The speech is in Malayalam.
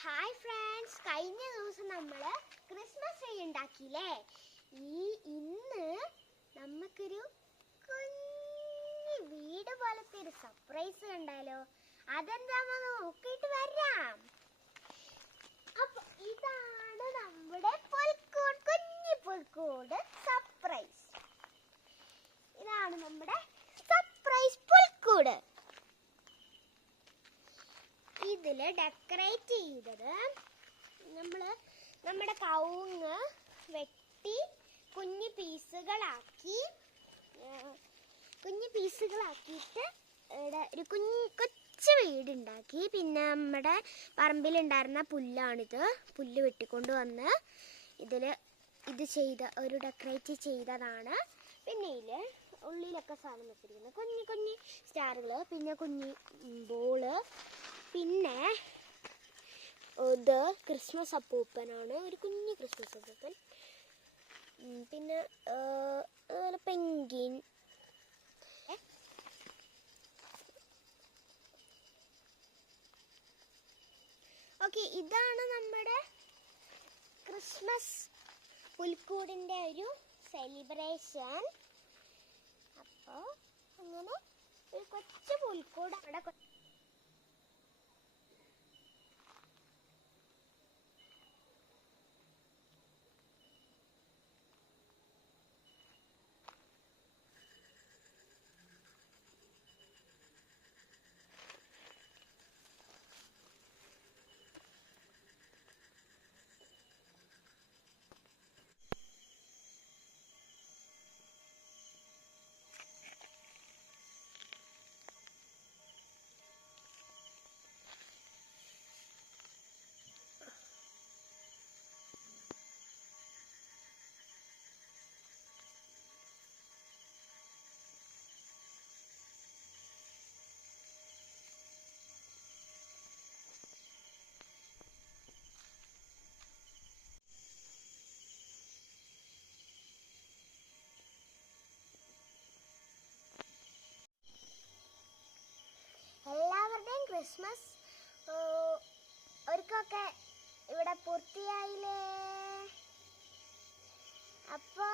ഹായ് ഫ്രണ്ട്സ്, കഴിഞ്ഞ ദിവസം നമ്മൾ ക്രിസ്മസ് ട്രീ ഉണ്ടാക്കിയില്ലേ. ഇന്ന് നമുക്കൊരു കുഞ്ഞു വീട് പോലത്തെ ഒരു സർപ്രൈസ് കണ്ടാലോ? അതെന്താണെന്ന് നോക്കിയിട്ട് വരാം. അപ്പൊ ഇതാണ് നമ്മുടെ പുൽക്കൂട്, കുഞ്ഞു പുൽക്കൂട് സർപ്രൈസ്. ഇതാണ് നമ്മുടെ സർപ്രൈസ് പുൽക്കൂട്. ഇതില് ഡെക്കറേറ്റ് ചെയ്തത് നമ്മുടെ കവുങ്ങ് വെട്ടി കുഞ്ഞു പീസുകളാക്കിയിട്ട് ഒരു കൊച്ചു വീടുണ്ടാക്കി. പിന്നെ നമ്മുടെ പറമ്പിലുണ്ടായിരുന്ന പുല്ലാണിത്. പുല്ല് വെട്ടിക്കൊണ്ട് വന്ന് ഇത് ഡെക്കറേറ്റ് ചെയ്തതാണ്. പിന്നെ ഉള്ളിലൊക്കെ സാധനം വെച്ചിരിക്കുന്നത് കുഞ്ഞു സ്റ്റാറുകൾ, പിന്നെ കുഞ്ഞു ബോള്, പിന്നെ ഇത് ക്രിസ്മസ് അപ്പൂപ്പനാണ്, ഒരു കുഞ്ഞു ക്രിസ്മസ് അപ്പൂപ്പൻ. പിന്നെ അതുപോലെ പെൻഗ്വിൻ. ഓക്കെ, ഇതാണ് നമ്മുടെ ക്രിസ്മസ് പുൽക്കൂടിൻ്റെ ഒരു സെലിബ്രേഷൻ. അപ്പോൾ അങ്ങനെ ഒരു കൊച്ചു പുൽക്കൂട് അവിടെ. എല്ലാവരുടെയും ക്രിസ്മസ് ഒരുക്കമൊക്കെ ഇവിടെ പൂർത്തിയായില്ലേ. അപ്പോൾ